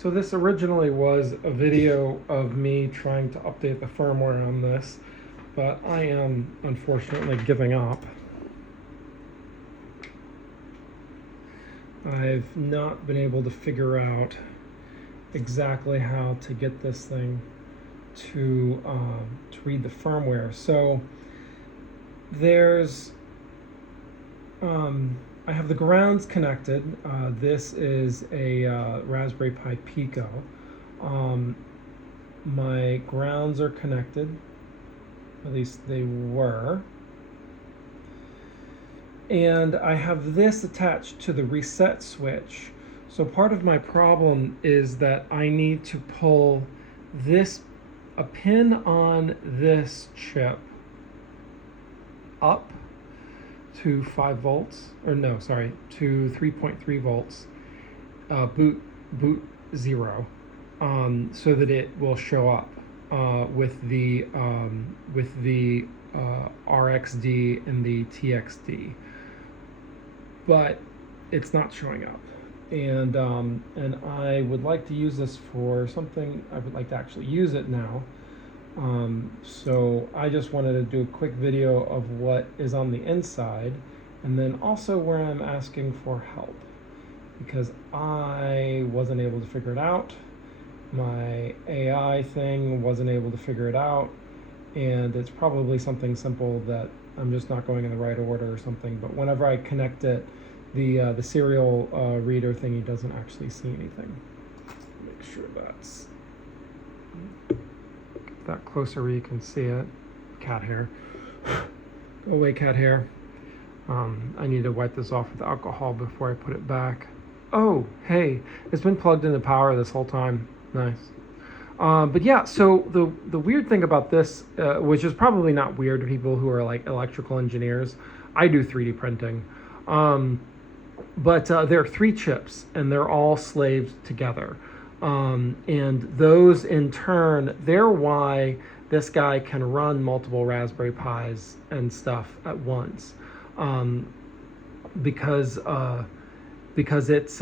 So this originally was a video of me trying to update the firmware on this, but I am unfortunately giving up. I've not been able to figure out exactly how to get this thing to read the firmware. So there's I have the grounds connected. This is a Raspberry Pi Pico. My grounds are connected, at least they were. And I have this attached to the reset switch. So part of my problem is that I need to pull a pin on this chip up to 5 volts, or no, sorry, to 3.3 volts, boot 0, so that it will show up with the RXD and the TXD, but it's not showing up. And I would like to use this for something. I would like to actually use it now. So I just wanted to do a quick video of what is on the inside, and then also where I'm asking for help, because I wasn't able to figure it out. My AI thing wasn't able to figure it out, and it's probably something simple that I'm just not going in the right order or something. But whenever I connect it, the serial reader thingy doesn't actually see anything. Make sure that's that closer where you can see it. Cat hair. Go away, cat hair. I need to wipe this off with alcohol before I put it back. Oh, hey, it's been plugged into power this whole time. Nice. But yeah, so the weird thing about this, which is probably not weird to people who are like electrical engineers, I do 3D printing. But there are 3 chips, and they're all slaved together. And those in turn, they're why this guy can run multiple Raspberry Pis and stuff at once, because it's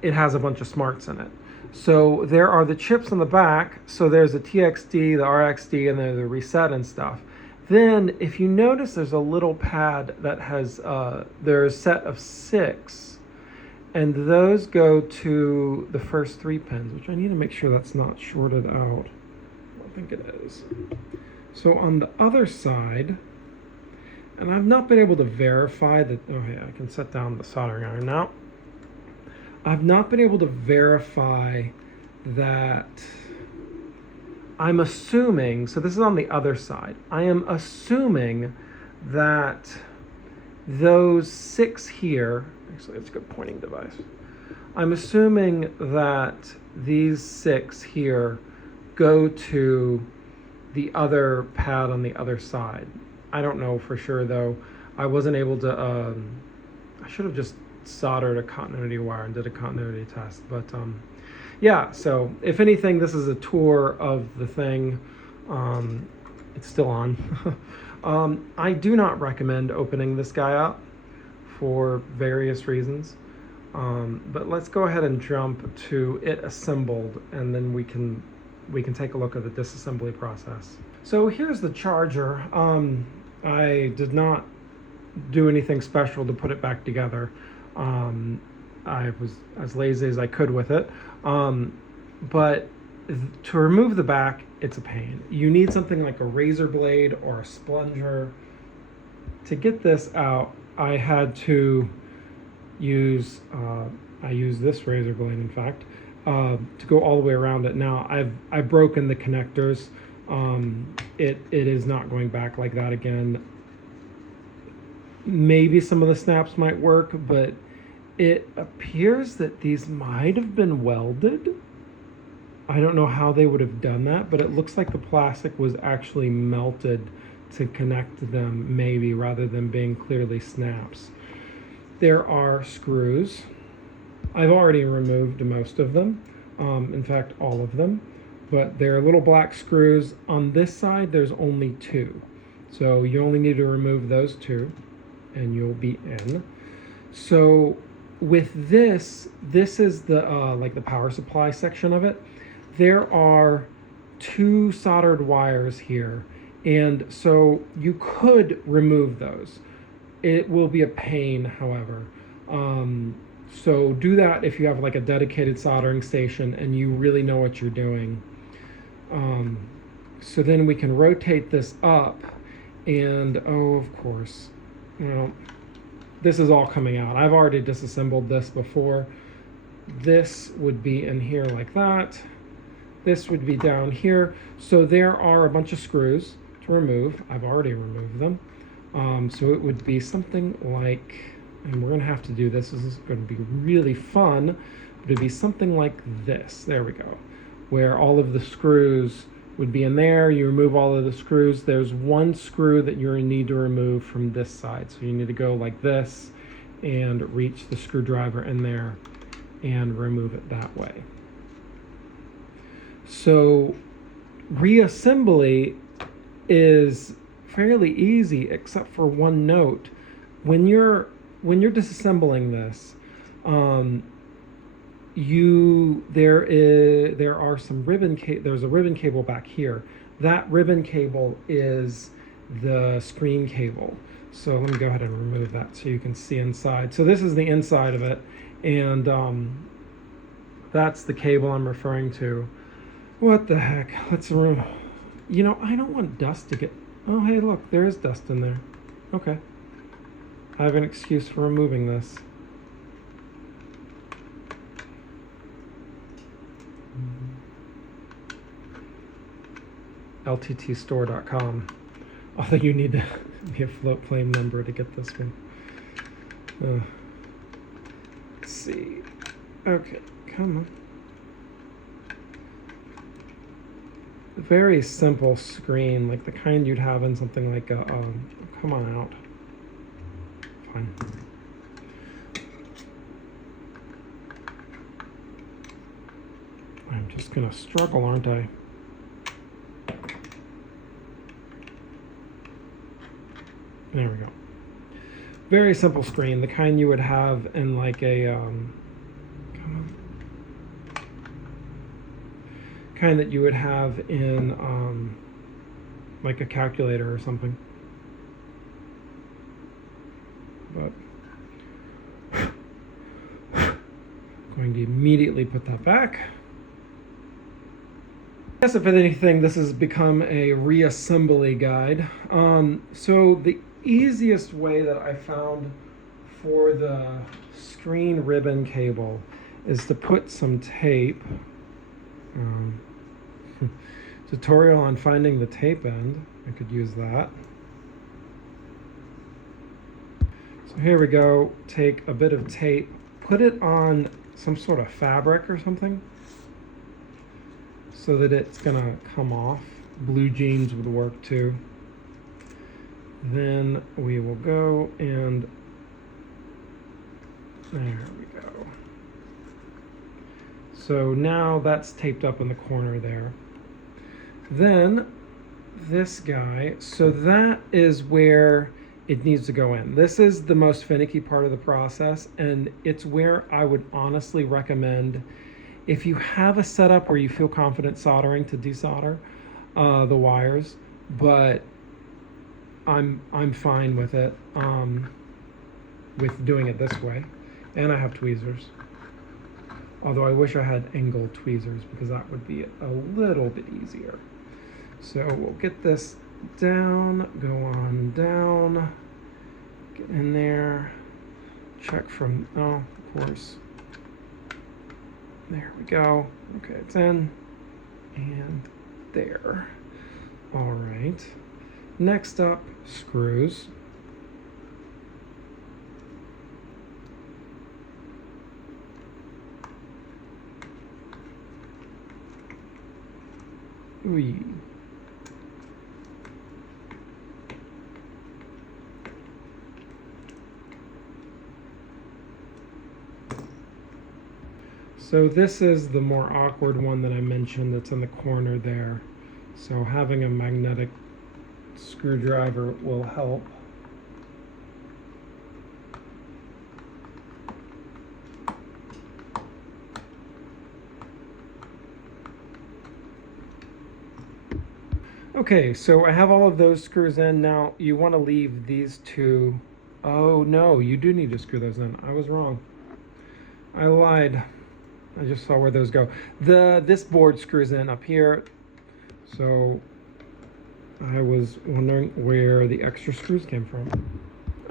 it has a bunch of smarts in it. So there are the chips on the back. So there's the TXD, the RXD, and then the reset and stuff. Then, if you notice, there's a little pad that has there's a set of 6. And those go to the first 3 pins, which I need to make sure that's not shorted out. I don't think it is. So on the other side, and I've not been able to verify that, oh yeah, I can set down the soldering iron now. I've not been able to verify that. I'm assuming, so this is on the other side, I am assuming that those 6 here, actually it's a good pointing device. I'm assuming that these 6 here go to the other pad on the other side. I don't know for sure though. I wasn't able to, I should have just soldered a continuity wire and did a continuity test, but yeah, so if anything, this is a tour of the thing. It's still on. I do not recommend opening this guy up for various reasons. But let's go ahead and jump to it assembled, and then we can take a look at the disassembly process. So here's the charger. I did not do anything special to put it back together. I was as lazy as I could with it. But to remove the back, it's a pain. You need something like a razor blade or a splunger. To get this out, I had to use, I used this razor blade, in fact, to go all the way around it. Now, I've broken the connectors. It is not going back like that again. Maybe some of the snaps might work, but it appears that these might have been welded. I don't know how they would have done that, but it looks like the plastic was actually melted to connect them, maybe, rather than being clearly snaps. There are screws. I've already removed most of them, in fact, all of them, but they're little black screws. On this side, there's only 2. So you only need to remove those 2, and you'll be in. So with this is the like the power supply section of it. There are two soldered wires here, and so you could remove those. It will be a pain, however. So do that if you have like a dedicated soldering station and you really know what you're doing. So then we can rotate this up, and oh, of course, this is all coming out. I've already disassembled this before. This would be in here like that. This would be down here. So there are a bunch of screws to remove. I've already removed them. So it would be something like, and we're gonna have to do this. This is gonna be really fun. But it'd be something like this. There we go. Where all of the screws would be in there. You remove all of the screws. There's one screw that you need to remove from this side. So you need to go like this and reach the screwdriver in there and remove it that way. So reassembly is fairly easy, except for one note. When you're disassembling this, there are some there's a ribbon cable back here. That ribbon cable is the screen cable. So let me go ahead and remove that so you can see inside. So this is the inside of it, and that's the cable I'm referring to. What the heck? Let's remove. I don't want dust to get. Oh, hey, look, there is dust in there. Okay. I have an excuse for removing this. LTTstore.com. Although you need to be a float plane member to get this one. Let's see. Okay, come on. Very simple screen, like the kind you'd have in something like a, come on out. Fine. I'm just gonna struggle, aren't I? There we go. Very simple screen, the kind you would have in like a, kind that you would have in like a calculator or something. But going to immediately put that back. I guess if anything, this has become a reassembly guide. So the easiest way that I found for the screen ribbon cable is to put some tape. Tutorial on finding the tape end. I could use that. So here we go. Take a bit of tape, put it on some sort of fabric or something so that it's gonna come off. Blue jeans would work too. Then we will go and there we go. So now that's taped up in the corner there. Then this guy, so that is where it needs to go in. This is the most finicky part of the process, and it's where I would honestly recommend, if you have a setup where you feel confident soldering, to desolder the wires, but I'm fine with it, with doing it this way. And I have tweezers. Although I wish I had angled tweezers because that would be a little bit easier. So we'll get this down, go on down, get in there, check from, oh, of course. There we go. Okay, it's in, and there. All right. Next up, screws. Ooh. So this is the more awkward one that I mentioned that's in the corner there. So having a magnetic screwdriver will help. Okay, so I have all of those screws in. Now you want to leave these two. Oh no, you do need to screw those in. I was wrong. I lied. I just saw where those go. This board screws in up here. So I was wondering where the extra screws came from.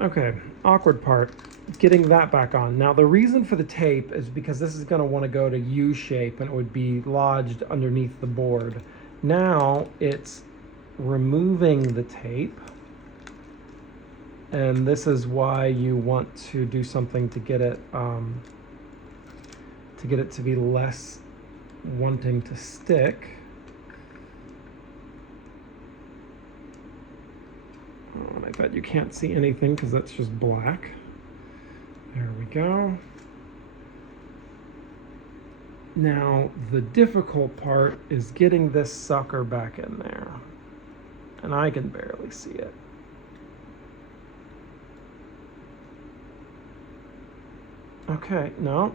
Okay, awkward part, getting that back on. Now the reason for the tape is because this is going to want to go to U shape and it would be lodged underneath the board. Now it's removing the tape, and this is why you want to do something to get it to be less wanting to stick. Oh, and I bet you can't see anything because that's just black. There we go. Now the difficult part is getting this sucker back in there, and I can barely see it. Okay, no.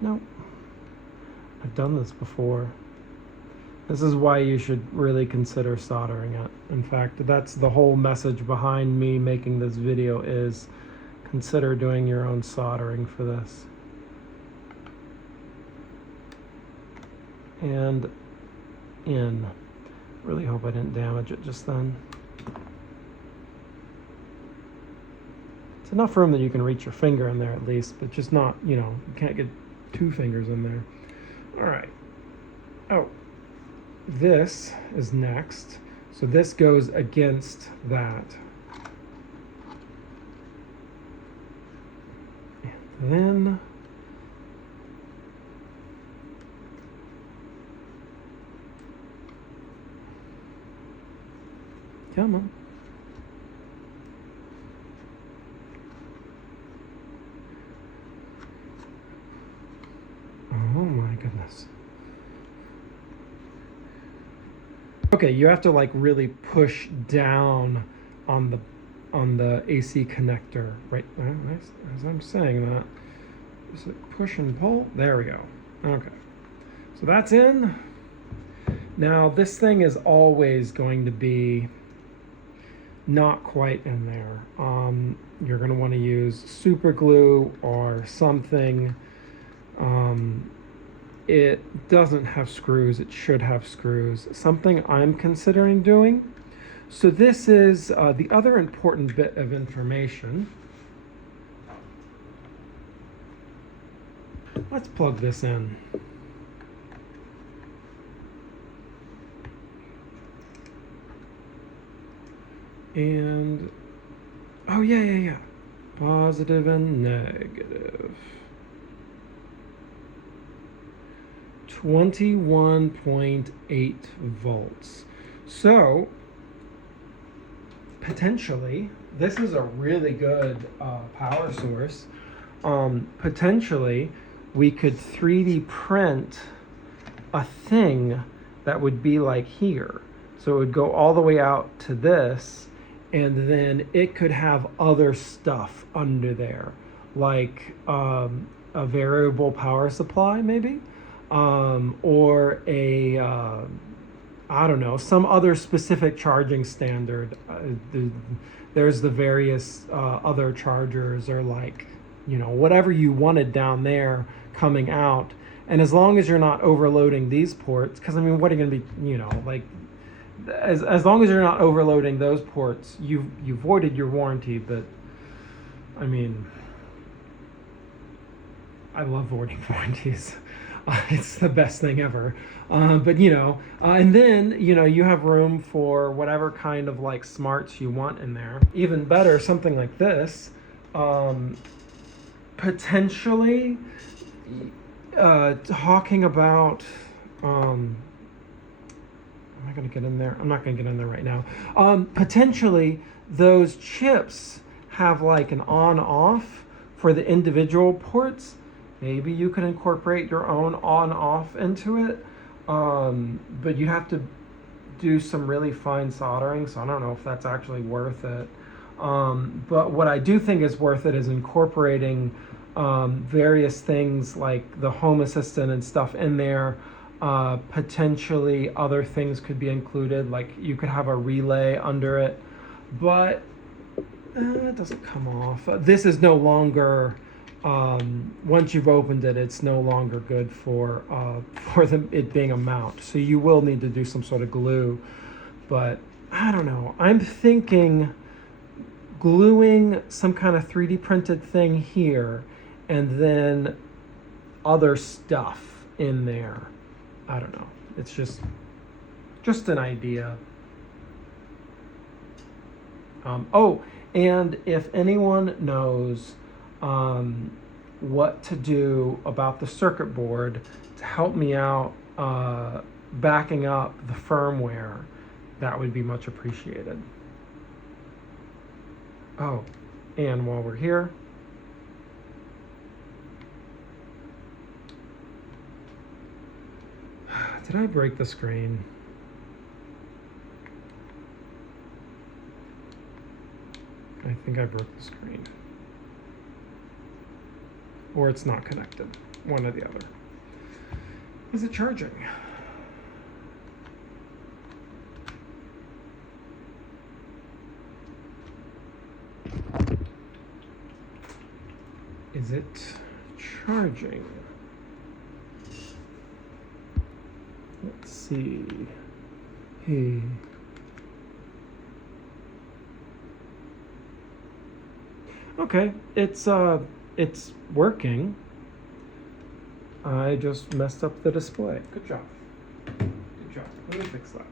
No, I've done this before. This is why you should really consider soldering it. In fact, that's the whole message behind me making this video, is consider doing your own soldering for this. And in. Really hope I didn't damage it just then. It's enough room that you can reach your finger in there at least, but just not, you can't get 2 fingers in there. All right. Oh, this is next. So this goes against that. And then come on. Oh my goodness. Okay, you have to like really push down on the AC connector, right? As I'm saying that, is it push and pull? There we go. Okay, so that's in. Now this thing is always going to be not quite in there. You're going to want to use super glue or something. It doesn't have screws. It should have screws. Something I'm considering doing. So this is the other important bit of information. Let's plug this in. And, oh yeah. Positive and negative. 21.8 volts. So potentially this is a really good power source. Potentially we could 3D print a thing that would be like here. So it would go all the way out to this, and then it could have other stuff under there, like a variable power supply maybe. Or a, I don't know, some other specific charging standard. There's the various other chargers, or like, whatever you wanted down there coming out. And as long as you're not overloading these ports, because I mean, what are you going to be, like, as long as you're not overloading those ports, you voided your warranty. But I mean, I love voiding warranties. It's the best thing ever. But and then you have room for whatever kind of like smarts you want in there. Even better, something like this. Potentially talking about am I going to get in there? I'm not going to get in there right now. Potentially those chips have like an on-off for the individual ports. Maybe you can incorporate your own on-off into it, but you'd have to do some really fine soldering, so I don't know if that's actually worth it. But what I do think is worth it is incorporating various things like the Home Assistant and stuff in there. Potentially other things could be included, like you could have a relay under it, but it doesn't come off. This is no longer, once you've opened it, it's no longer good for it being a mount. So you will need to do some sort of glue, but I don't know. I'm thinking gluing some kind of 3D printed thing here and then other stuff in there. I don't know. It's just an idea. Oh, and if anyone knows what to do about the circuit board to help me out backing up the firmware, that would be much appreciated. Oh, and while we're here, did I break the screen? I think I broke the screen. Or it's not connected. One or the other. Is it charging? Is it charging? Let's see. Hey. Okay, it's working. I just messed up the display. Good job. Good job. Let me fix that.